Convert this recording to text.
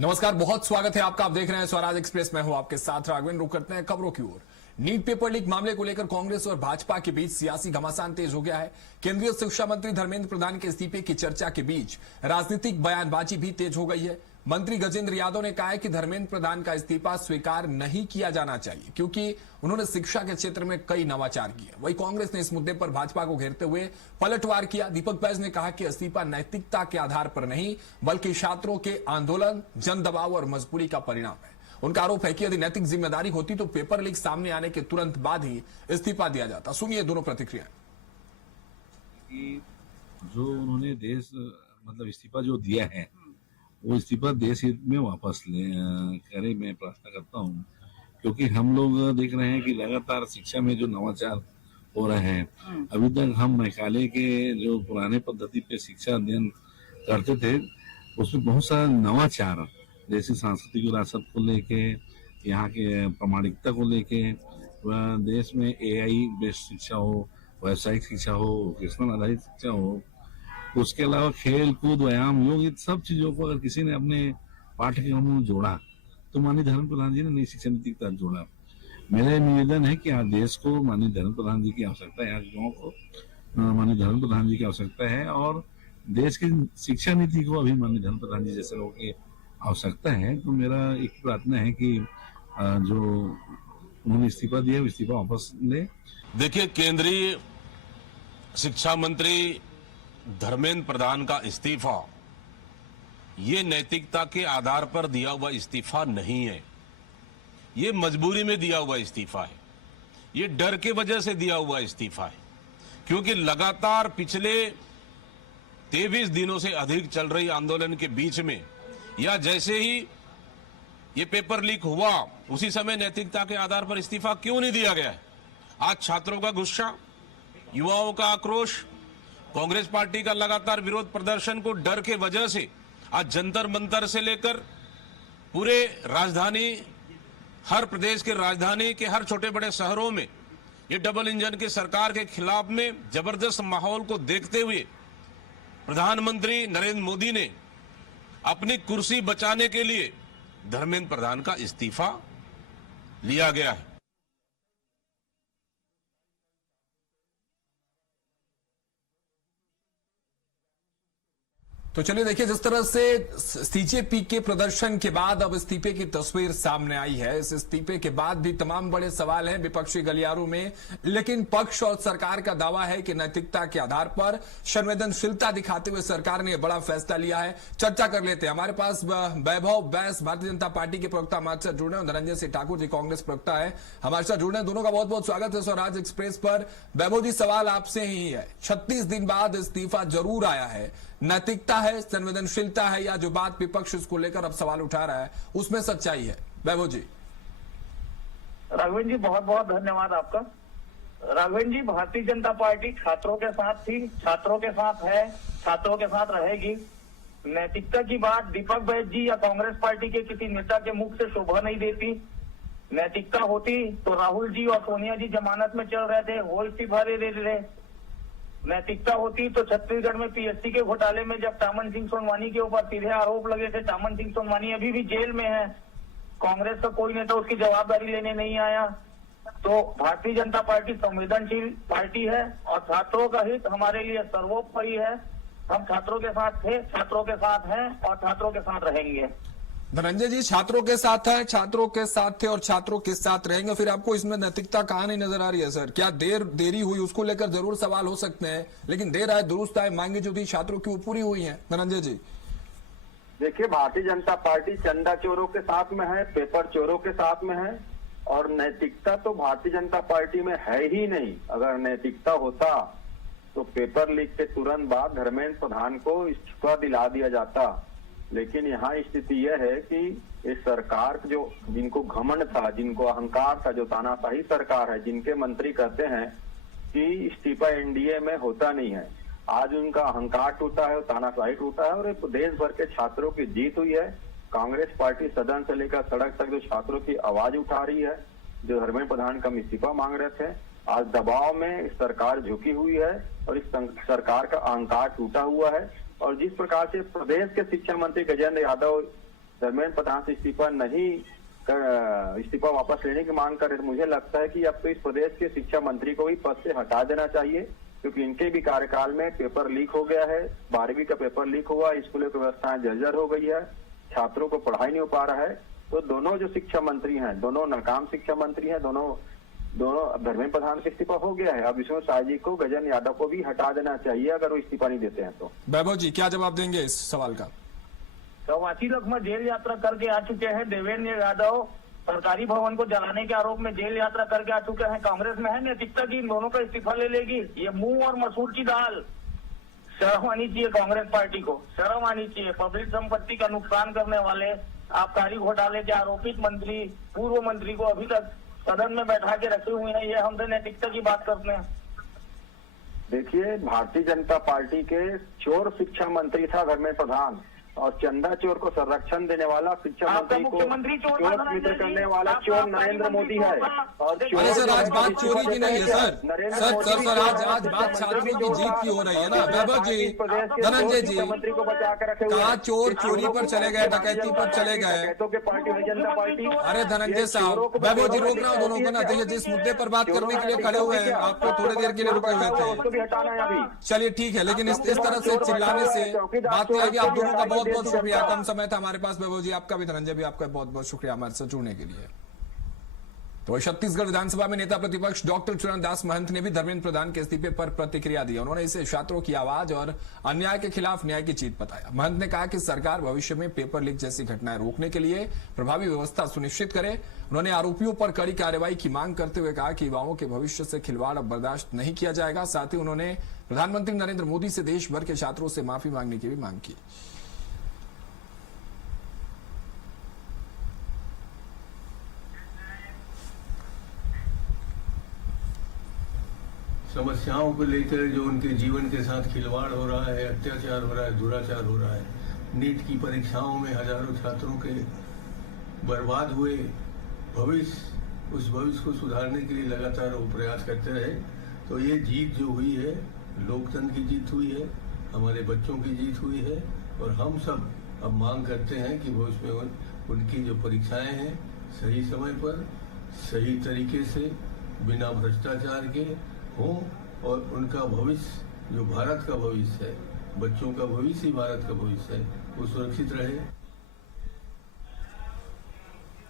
नमस्कार, बहुत स्वागत है आपका। आप देख रहे हैं स्वराज एक्सप्रेस। मैं हूं आपके साथ राघवेंद्र। रुक करते हैं खबरों की ओर। नीट पेपर लीक मामले को लेकर कांग्रेस और भाजपा के बीच सियासी घमासान तेज हो गया है। केंद्रीय शिक्षा मंत्री धर्मेंद्र प्रधान के इस्तीफे की चर्चा के बीच राजनीतिक बयानबाजी भी तेज हो गई है। मंत्री गजेंद्र यादव ने कहा है कि धर्मेंद्र प्रधान का इस्तीफा स्वीकार नहीं किया जाना चाहिए क्योंकि उन्होंने शिक्षा के क्षेत्र में कई नवाचार किए। वहीं कांग्रेस ने इस मुद्दे पर भाजपा को घेरते हुए पलटवार किया। दीपक बैज ने कहा कि इस्तीफा नैतिकता के आधार पर नहीं बल्कि छात्रों के आंदोलन, जन दबाव और मजबूरी का परिणाम है। उनका आरोप है कि यदि नैतिक जिम्मेदारी होती तो पेपर लीक सामने आने के तुरंत बाद ही इस्तीफा दिया जाता। सुनिए दोनों प्रतिक्रियाएं। जो उन्होंने देश इस्तीफा जो दिया है वो इस्तीफा देश हित में वापस करे, मैं प्रार्थना करता हूँ। क्योंकि हम लोग देख रहे हैं कि लगातार शिक्षा में जो नवाचार हो रहे हैं, अभी तक हम मैकाले के जो पुराने पद्धति पे शिक्षा अध्ययन करते थे उसमें बहुत सारा नवाचार, जैसे सांस्कृतिक विरासत को लेके, यहाँ के प्रामाणिकता को लेके, देश में AI बेस्ड शिक्षा हो, व्यावसायिक शिक्षा हो, वोकेशनल आधारित शिक्षा हो, उसके अलावा खेल कूद, व्यायाम, योग, इन सब चीजों को अगर किसी ने अपने पाठ्यक्रम में जोड़ा तो माननीय धर्मेंद्र प्रधान जी ने नई शिक्षा नीति के तहत जोड़ा। मेरा निवेदन है कि आज देश को माननीय धर्मेंद्र प्रधान जी की आवश्यकता है, यहाँ गाँव को माननीय धर्मेंद्र प्रधान जी की आवश्यकता है और देश की शिक्षा नीति को अभी माननीय धर्मेंद्र प्रधान जी जैसे लोगों की आवश्यकता है। तो मेरा एक प्रार्थना है कि जो उन्होंने इस्तीफा दिया वो इस्तीफा वापस ले। देखिए, केंद्रीय शिक्षा मंत्री धर्मेंद्र प्रधान का इस्तीफा ये नैतिकता के आधार पर दिया हुआ इस्तीफा नहीं है, ये मजबूरी में दिया हुआ इस्तीफा है, ये डर के वजह से दिया हुआ इस्तीफा है। क्योंकि लगातार पिछले 23 दिनों से अधिक चल रही आंदोलन के बीच में या जैसे ही ये पेपर लीक हुआ उसी समय नैतिकता के आधार पर इस्तीफा क्यों नहीं दिया गया है? आज छात्रों का गुस्सा, युवाओं का आक्रोश, कांग्रेस पार्टी का लगातार विरोध प्रदर्शन को डर के वजह से आज जंतर मंतर से लेकर पूरे राजधानी, हर प्रदेश के राजधानी के हर छोटे बड़े शहरों में ये डबल इंजन की सरकार के खिलाफ में जबरदस्त माहौल को देखते हुए प्रधानमंत्री नरेंद्र मोदी ने अपनी कुर्सी बचाने के लिए धर्मेंद्र प्रधान का इस्तीफा लिया गया है। तो चलिए देखिए, जिस तरह से CJP के प्रदर्शन के बाद अब इस्तीफे की तस्वीर सामने आई है, इस इस्तीफे के बाद भी तमाम बड़े सवाल हैं विपक्षी गलियारों में। लेकिन पक्ष और सरकार का दावा है कि नैतिकता के आधार पर संवेदनशीलता दिखाते हुए सरकार ने बड़ा फैसला लिया है। चर्चा कर लेते हैं। हमारे पास वैभव बैस भारतीय जनता पार्टी के प्रवक्ता हमारे साथ जुड़ रहे हैं, धनंजय सिंह ठाकुर जी कांग्रेस प्रवक्ता है हमारे साथ जुड़ रहे हैं। दोनों का बहुत बहुत स्वागत है स्वराज एक्सप्रेस पर। वैभव जी, सवाल आपसे ही है, 36 दिन बाद इस्तीफा जरूर आया है, नैतिकता है, संवेदनशीलता है, या जो बात विपक्ष इसको लेकर अब सवाल उठा रहा है उसमें सच्चाई है? वैभव जी। राघवेंद्र जी, बहुत बहुत धन्यवाद आपका। राघवेंद्र जी, भारतीय जनता पार्टी छात्रों के साथ थी, छात्रों के साथ है, छात्रों के साथ रहेगी। नैतिकता की बात दीपक बैज जी या कांग्रेस पार्टी के किसी नेता के मुख से शोभा नहीं देती। नैतिकता होती तो राहुल जी और सोनिया जी जमानत में चल रहे थे, वो इस्तीफा दे रहे। नैतिकता होती तो छत्तीसगढ़ में PSC के घोटाले में जब टामन सिंह सोनवानी के ऊपर सीधे आरोप लगे थे, टामन सिंह सोनवानी अभी भी जेल में है, कांग्रेस का कोई नेता उसकी जवाबदारी लेने नहीं आया। तो भारतीय जनता पार्टी संवेदनशील पार्टी है और छात्रों का हित हमारे लिए सर्वोपरि है। हम छात्रों के साथ थे, छात्रों के साथ हैं और छात्रों के साथ रहेंगे। धनंजय जी, छात्रों के साथ है, छात्रों के साथ थे और छात्रों के साथ रहेंगे, फिर आपको इसमें नैतिकता कहां नहीं नजर आ रही है सर? क्या देरी हुई उसको लेकर जरूर सवाल हो सकते हैं, लेकिन देर आए दुरुस्त आए, मांगे जो थी छात्रों की वो पूरी हुई है। धनंजय जी देखिए, भारतीय जनता पार्टी चंदा चोरों के साथ में है, पेपर चोरों के साथ में है और नैतिकता तो भारतीय जनता पार्टी में है ही नहीं। अगर नैतिकता होता तो पेपर लीक के तुरंत बाद धर्मेंद्र प्रधान को इस्तीफा दिला दिया जाता। लेकिन यहाँ स्थिति यह है कि इस सरकार जो, जिनको घमंड था, जिनको अहंकार था, जो तानाशाही सरकार है, जिनके मंत्री कहते हैं कि इस्तीफा NDA में होता नहीं है, आज उनका अहंकार टूटा है, तानाशाही टूटा है और देश भर के छात्रों की जीत हुई है। कांग्रेस पार्टी सदन से लेकर सड़क तक जो छात्रों की आवाज उठा रही है, जो धर्मेंद्र प्रधान का इस्तीफा मांग रहे थे, आज दबाव में सरकार झुकी हुई है और इस सरकार का अहंकार टूटा हुआ है। और जिस प्रकार से प्रदेश के शिक्षा मंत्री गजेंद्र यादव धर्मेंद्र प्रधान से इस्तीफा वापस लेने की मांग करे, तो मुझे लगता है कि अब तो इस प्रदेश के शिक्षा मंत्री को भी पद से हटा देना चाहिए, क्योंकि इनके भी कार्यकाल में पेपर लीक हो गया है। 12वीं का पेपर लीक हुआ, स्कूलों की व्यवस्थाएं जर्जर हो गई है, छात्रों को पढ़ाई नहीं हो पा रहा है। तो दोनों जो शिक्षा मंत्री हैं, दोनों नाकाम शिक्षा मंत्री हैं, दोनों धर्मेंद्र प्रधान का इस्तीफा हो गया है। अब विष्णु साय जी को, गजन यादव को भी हटा देना चाहिए अगर वो इस्तीफा नहीं देते हैं तो। वैभव जी क्या जवाब देंगे इस सवाल का? 84 लाख में जेल यात्रा करके आ चुके हैं देवेंद्र यादव, सरकारी भवन को जलाने के आरोप में जेल यात्रा करके आ चुके हैं। कांग्रेस में है नैतिकता की इन दोनों का इस्तीफा ले लेगी? ये मुंह और मसूर की दाल। शर्म आनी चाहिए कांग्रेस पार्टी को, शर्म आनी चाहिए। पब्लिक संपत्ति का नुकसान करने वाले आबकारी घोटाले के आरोपित मंत्री, पूर्व मंत्री को अभी तक सदन में बैठा के रखे हुए हैं। ये हमसे नैतिकता की बात करते हैं। देखिए, भारतीय जनता पार्टी के चोर शिक्षा मंत्री था धर्मेंद्र प्रधान, और चंदा चोर को संरक्षण देने वाला शिक्षा मंत्री को चोर मित्र करने वाला चोर नरेंद्र मोदी है। और अरे सर, आज बात चोरी की नहीं है सर। आज बात छात्रों की जीत की हो रही है ना वैभव जी, धनंजय जी। मंत्री को बचा कर रखे कहाँ चोर चोरी पर चले गए, डकैती पर चले गए? जनता पार्टी। अरे धनंजय साहब, वैभव जी रोक रहा हूँ दोनों को ना। देखिए, जिस मुद्दे पर बात करने के लिए खड़े हुए हैं, आपको थोड़ी देर के लिए रुके हुए थे। चलिए ठीक है, लेकिन इस तरह से चिल्लाने से बात नहीं आएगी। आप दोनों का बहुत बहुत शुक्रिया। कम समय था हमारे पास। वैभव जी आपका भी, धनंजय भी आपका बहुत बहुत शुक्रिया हमारे साथ जुड़ने के लिए। तो छत्तीसगढ़ विधानसभा में नेता प्रतिपक्ष डॉक्टर चरणदास महंत ने भी धर्मेंद्र प्रधान के इस्तीफे पर प्रतिक्रिया दी। उन्होंने इसे छात्रों की आवाज और अन्याय के खिलाफ न्याय की जीत बताया। महंत ने कहा कि सरकार भविष्य में पेपर लीक जैसी घटनाएं रोकने के लिए प्रभावी व्यवस्था सुनिश्चित करे। उन्होंने आरोपियों पर कड़ी कार्रवाई की मांग करते हुए कहा कि युवाओं के भविष्य से खिलवाड़ अब बर्दाश्त नहीं किया जाएगा। साथ ही उन्होंने प्रधानमंत्री नरेंद्र मोदी से देश भर के छात्रों से माफी मांगने की भी मांग की। समस्याओं को लेकर जो उनके जीवन के साथ खिलवाड़ हो रहा है, अत्याचार हो रहा है, दुराचार हो रहा है, नीट की परीक्षाओं में हजारों छात्रों के बर्बाद हुए भविष्य, उस भविष्य को सुधारने के लिए लगातार वो प्रयास करते रहे। तो ये जीत जो हुई है, लोकतंत्र की जीत हुई है, हमारे बच्चों की जीत हुई है। और हम सब अब मांग करते हैं कि भविष्य में उनकी जो परीक्षाएं हैं सही समय पर, सही तरीके से, बिना भ्रष्टाचार के हो, और उनका भविष्य जो भारत का भविष्य है, बच्चों का भविष्य ही भारत का भविष्य है, वो सुरक्षित रहे।